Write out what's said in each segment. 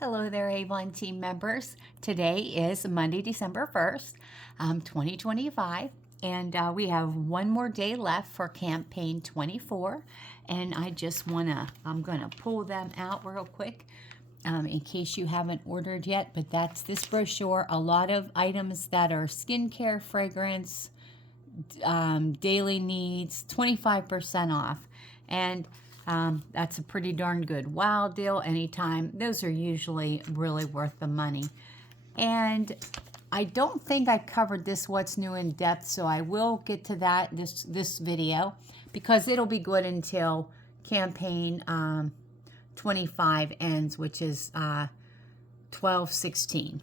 Hello there, Avon team members. Today is Monday, December 1st, 2025, and we have one more day left for campaign 24. And I'm gonna pull them out real quick in case you haven't ordered yet. But that's this brochure. A lot of items that are skincare, fragrance, daily needs, 25% off. And that's a pretty darn good wow deal anytime. Those are usually really worth the money. And I don't think I covered this what's new in depth, so I will get to that this video because it'll be good until campaign 25 ends, which is 12/16.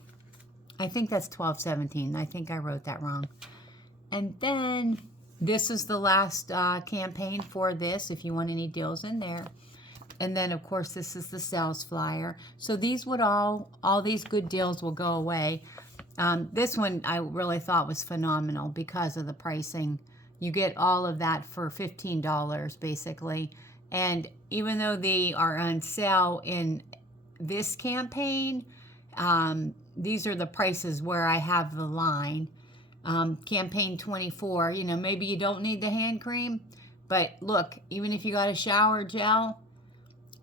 I think that's 12/17. I think I wrote that wrong. And then this is the last campaign for this, if you want any deals in there. And then, of course, this is the sales flyer. So these would all these good deals will go away. This one I really thought was phenomenal because of the pricing. You get all of that for $15, basically. And even though they are on sale in this campaign, these are the prices where I have the line. Campaign 24, maybe you don't need the hand cream, but look, even if you got a shower gel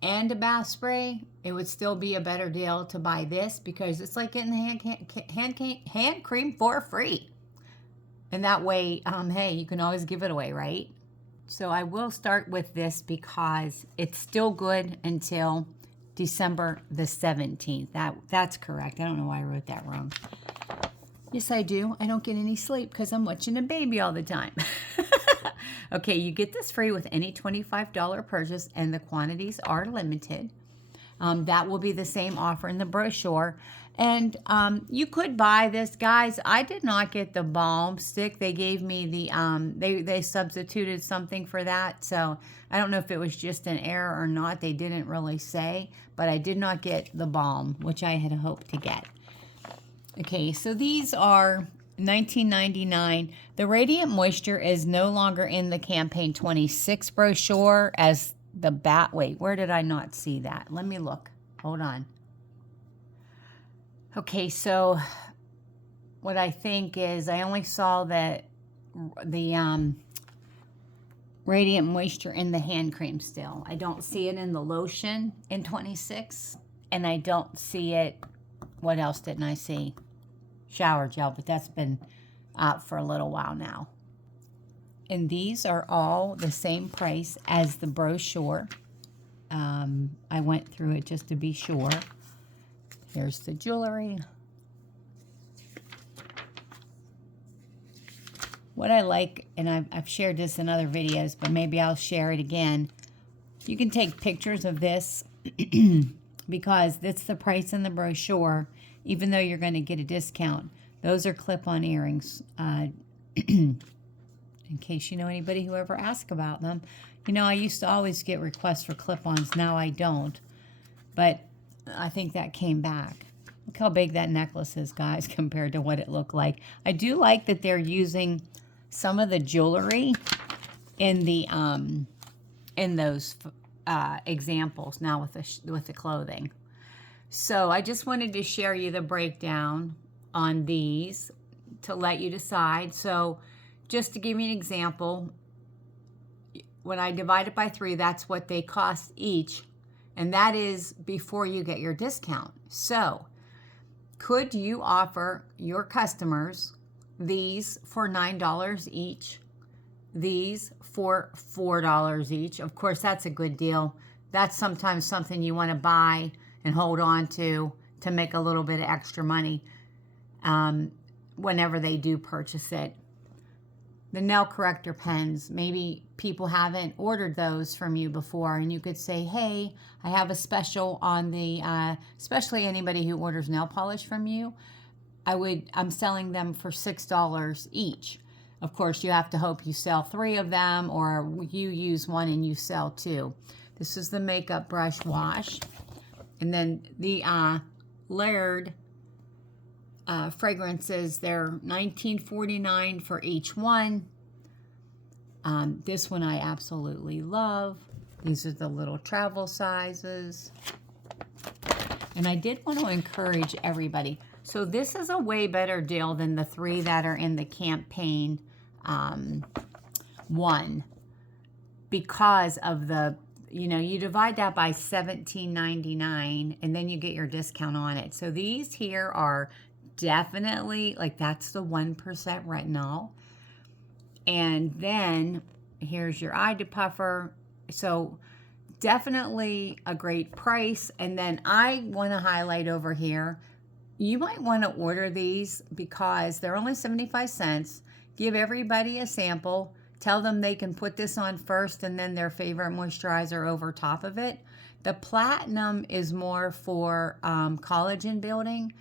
and a bath spray, it would still be a better deal to buy this because it's like getting the hand cream for free. And that way, hey, you can always give it away, right? So I will start with this because it's still good until December the 17th. That's correct. I don't know why I wrote that wrong. Yes, I do. I don't get any sleep because I'm watching a baby all the time. Okay, you get this free with any $25 purchase, and the quantities are limited. That will be the same offer in the brochure. And you could buy this. Guys, I did not get the balm stick. They gave me the, they substituted something for that. So I don't know if it was just an error or not. They didn't really say. But I did not get the balm, which I had hoped to get. Okay, so these are $19.99. The Radiant Moisture is no longer in the campaign 26 brochure as the bat. Wait, where did I not see that? Let me look. Hold on. Okay, so what I think is I only saw the Radiant Moisture in the hand cream still. I don't see it in the lotion in 26, and I don't see it. What else didn't I see? Shower gel, but that's been out for a little while now. And these are all the same price as the brochure. I went through it just to be sure. Here's the jewelry. What I like, and I've shared this in other videos, but maybe I'll share it again. You can take pictures of this because that's the price in the brochure, even though you're going to get a discount. Those are clip-on earrings, in case you know anybody who ever asked about them. I used to always get requests for clip-ons. Now I don't, but I think that came back. Look how big that necklace is, guys, compared to what it looked like. I do like that they're using some of the jewelry in the in those examples now with the clothing. So I just wanted to share you the breakdown on these to let you decide. So just to give you an example, when I divide it by 3, that's what they cost each. And that is before you get your discount. So could you offer your customers these for $9 each? These for $4 each? Of course, that's a good deal. That's sometimes something you want to buy and hold on to make a little bit of extra money whenever they do purchase it. The nail corrector pens, maybe people haven't ordered those from you before, and you could say, hey, I have a special on the, especially anybody who orders nail polish from you, I'm selling them for $6 each. Of course, you have to hope you sell 3 of them, or you use 1 and you sell 2. This is the makeup brush wash. And then the layered fragrances, they're $19.49 for each one. This one I absolutely love. These are the little travel sizes. And I did want to encourage everybody. So this is a way better deal than the 3 that are in the campaign 1, because of the, you divide that by $17.99 and then you get your discount on it. So these here are definitely, like, that's the 1% retinol. And then here's your eye depuffer. So definitely a great price. And then I want to highlight over here, you might want to order these because they're only 75 cents. Give everybody a sample. Tell them they can put this on first and then their favorite moisturizer over top of it. The platinum is more for collagen building,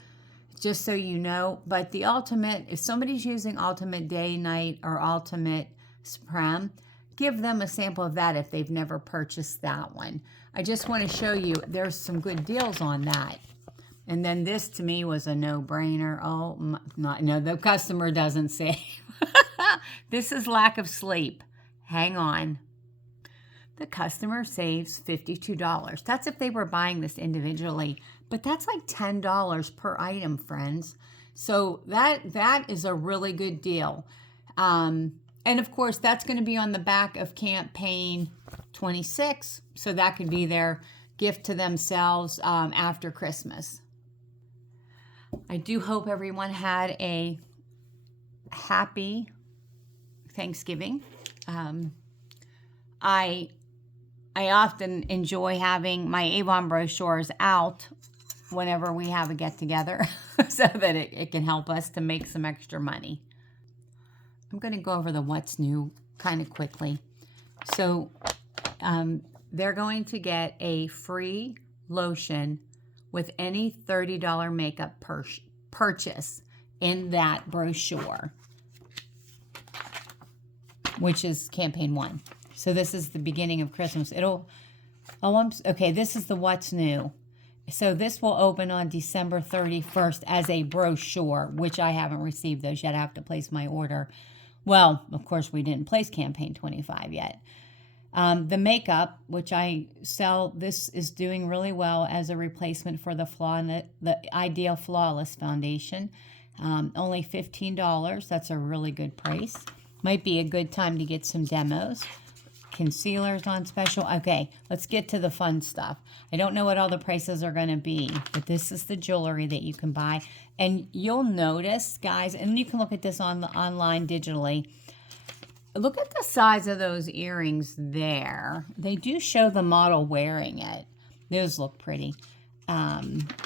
just so you know. But the ultimate, if somebody's using Ultimate Day, Night, or Ultimate Supreme, give them a sample of that if they've never purchased that one. I just want to show you there's some good deals on that. And then this to me was a no-brainer. Oh, no, the customer doesn't say. This is lack of sleep. Hang on. The customer saves $52. That's if they were buying this individually. But that's like $10 per item, friends. So that is a really good deal. And of course, that's going to be on the back of campaign 26. So that could be their gift to themselves after Christmas. I do hope everyone had a happy Thanksgiving. I often enjoy having my Avon brochures out whenever we have a get-together so that it can help us to make some extra money. I'm going to go over the what's new kind of quickly. So they're going to get a free lotion with any $30 makeup purchase in that brochure, which is campaign 1. So this is the beginning of Christmas. Okay, this is the what's new. So this will open on December 31st as a brochure, which I haven't received those yet. I have to place my order. Well, of course, we didn't place campaign 25 yet. The makeup, which I sell, this is doing really well as a replacement for the the Ideal Flawless Foundation. Only $15. That's a really good price. Might be a good time to get some demos. Concealers on special. Okay, let's get to the fun stuff. I don't know what all the prices are going to be, but this is the jewelry that you can buy. And you'll notice, guys, and you can look at this online digitally. Look at the size of those earrings there. They do show the model wearing it. Those look pretty.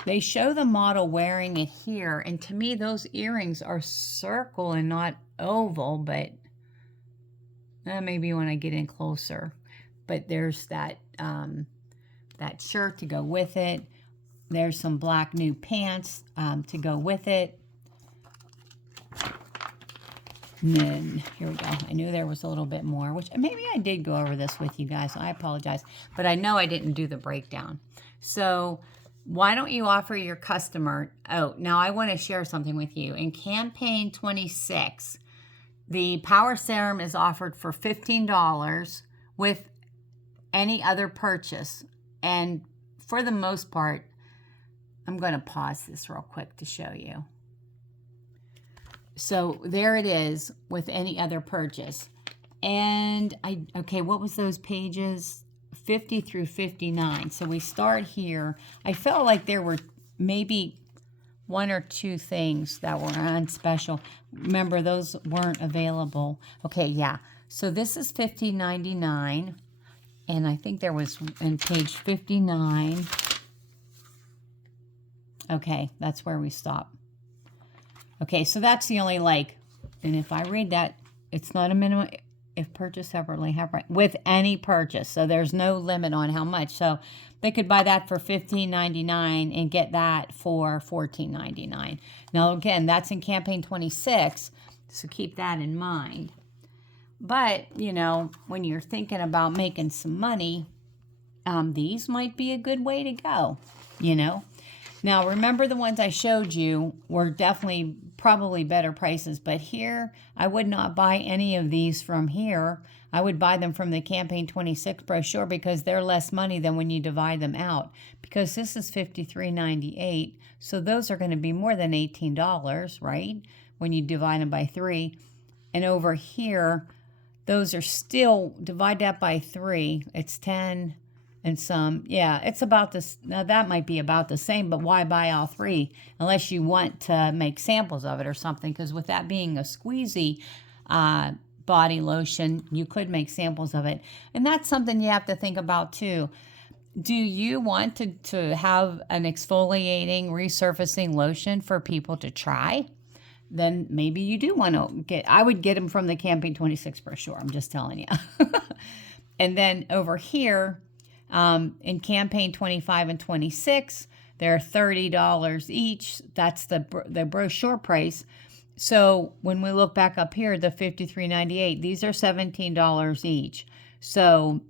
They show the model wearing it here. And to me, those earrings are circle and not oval, but maybe when I get in closer. But there's that shirt to go with it. There's some black new pants to go with it. And then, here we go. I knew there was a little bit more, which maybe I did go over this with you guys. So I apologize. But I know I didn't do the breakdown. So why don't you offer your customer... Oh, now I want to share something with you. In campaign 26, the Power Serum is offered for $15 with any other purchase. And for the most part, I'm going to pause this real quick to show you. So there it is with any other purchase. And okay, what was those pages? 50 through 59. So we start here. I felt like there were maybe 1 or 2 things that were on special. Remember, those weren't available. Okay, yeah. So this is $15.99. And I think there was in page 59. Okay, that's where we stop. Okay, so that's the only and if I read that, it's not a minimum, if purchased separately, with any purchase. So there's no limit on how much. So they could buy that for $15.99 and get that for $14.99. Now, again, that's in campaign 26, so keep that in mind. But, when you're thinking about making some money, these might be a good way to go, Now, remember the ones I showed you were definitely probably better prices, but here I would not buy any of these from here. I would buy them from the Campaign 26 brochure because they're less money than when you divide them out. Because this is $53.98, so those are going to be more than $18, right? When you divide them by 3. And over here, those are still, divide that by 3, it's 10 and some. Yeah, it's about this. Now that might be about the same, but why buy all 3 unless you want to make samples of it or something? Because with that being a squeezy body lotion, you could make samples of it. And that's something you have to think about too. Do you want to have an exfoliating, resurfacing lotion for people to try? Then maybe you do want to get, I would get them from the Campaign 26 brochure. I'm just telling you. And then over here, in Campaign 25 and 26, they're $30 each. That's the brochure price. So when we look back up here, the $53.98, these are $17 each. So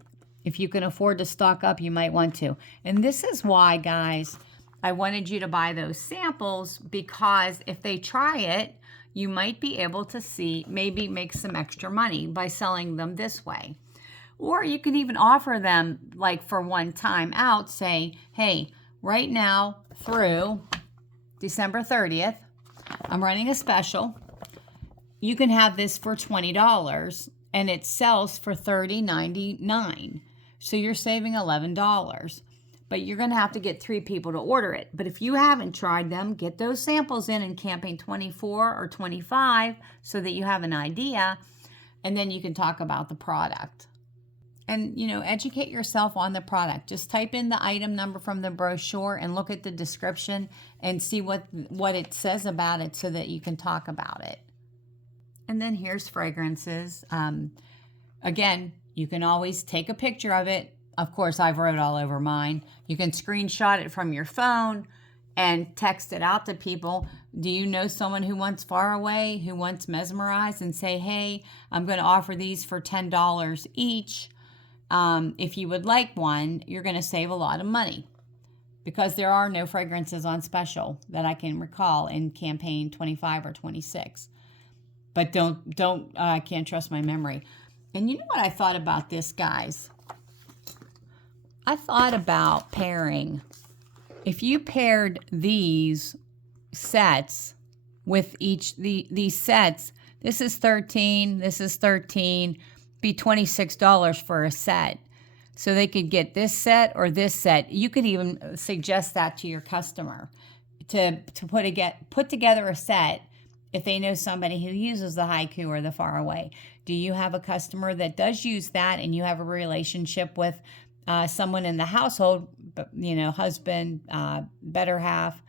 if you can afford to stock up, you might want to. And this is why, guys, I wanted you to buy those samples, because if they try it, you might be able to see, maybe make some extra money by selling them this way. Or you can even offer them, like for one time out, say, hey, right now through December 30th, I'm running a special. You can have this for $20 and it sells for $30.99. So you're saving $11. But you're going to have to get 3 people to order it. But if you haven't tried them, get those samples in Campaign 24 or 25 so that you have an idea, and then you can talk about the product. And, educate yourself on the product. Just type in the item number from the brochure and look at the description and see what it says about it so that you can talk about it. And then here's fragrances. Again, you can always take a picture of it. Of course, I've wrote all over mine. You can screenshot it from your phone and text it out to people. Do you know someone who wants Far Away, who wants Mesmerized, and say, hey, I'm going to offer these for $10 each. If you would like one, you're going to save a lot of money because there are no fragrances on special that I can recall in Campaign 25 or 26. But I can't trust my memory. And you know what I thought about this, guys? I thought about pairing. If you paired these sets with these sets, this is 13, this is 13, be $26 for a set. So they could get this set or this set. You could even suggest that to your customer to put together a set if they know somebody who uses the Haiku or the Far Away. Do you have a customer that does use that and you have a relationship with someone in the household, husband, better half,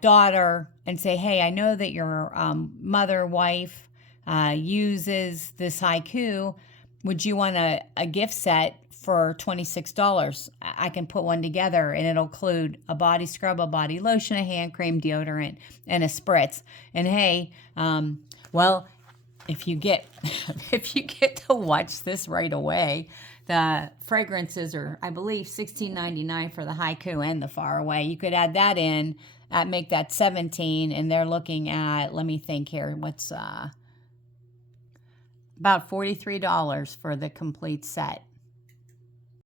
daughter, and say, hey, I know that your mother, wife uses this Haiku. Would you want a gift set for $26? I can put one together and it'll include a body scrub, a body lotion, a hand cream, deodorant, and a spritz. And hey, if you get to watch this right away, the fragrances are, I believe, $16.99 for the Haiku and the Far Away. You could add that in, make that $17, and they're looking at, let me think here, what's about $43 for the complete set.